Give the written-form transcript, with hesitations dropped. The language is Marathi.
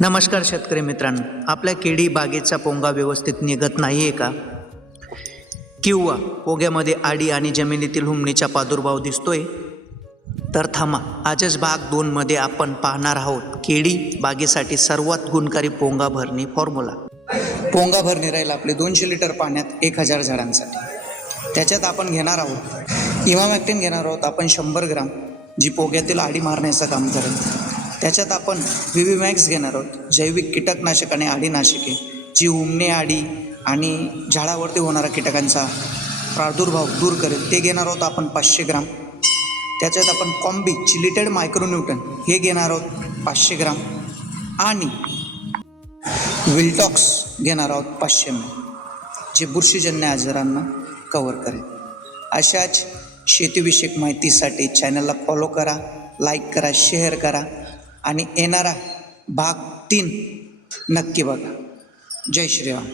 नमस्कार शेतकरी मित्रांनो, आपल्या केळी बागेचा पोंगा व्यवस्थित निघत नाही आहे का? किंवा पोग्यामध्ये आडी आणि जमिनीतील हुमणीचा प्रादुर्भाव दिसतोय? तर थांबा, आजच भाग 2 मध्ये आपण पाहणार आहोत केळी बागेसाठी सर्वात गुणकारी पोंगा भरणी फॉर्म्युला. पोंगा भरणी राहील आपले 200 लिटर पाण्यात 1000 झाडांसाठी. त्याच्यात आपण घेणार आहोत इमामॅक्टिन घेणार आहोत आपण 100 ग्राम, जी पोग्यातील आडी मारण्याचं काम करेल. त्याच्यात आपण व्ही मॅक्स घेणार आहोत, जैविक कीटकनाशक आणि आडीनाशके, जी हुमणे आडी आणि झाडावरती होणारा कीटकांचा प्रादुर्भाव दूर करेल. ते घेणार आहोत आपण 500 ग्राम. त्याच्यात आपण कॉम्बी चिलिटेड मायक्रोन्यूटन हे घेणार आहोत 500 ग्राम आणि विल्टॉक्स घेणार आहोत 500 ml, जे बुरशीजन्य आजारांना कव्हर करेल. अशाच शेतीविषयक माहितीसाठी चॅनलला फॉलो करा, लाईक करा, शेअर करा आणि येणारा भाग 3 नक्की बघा. जय श्रीराम.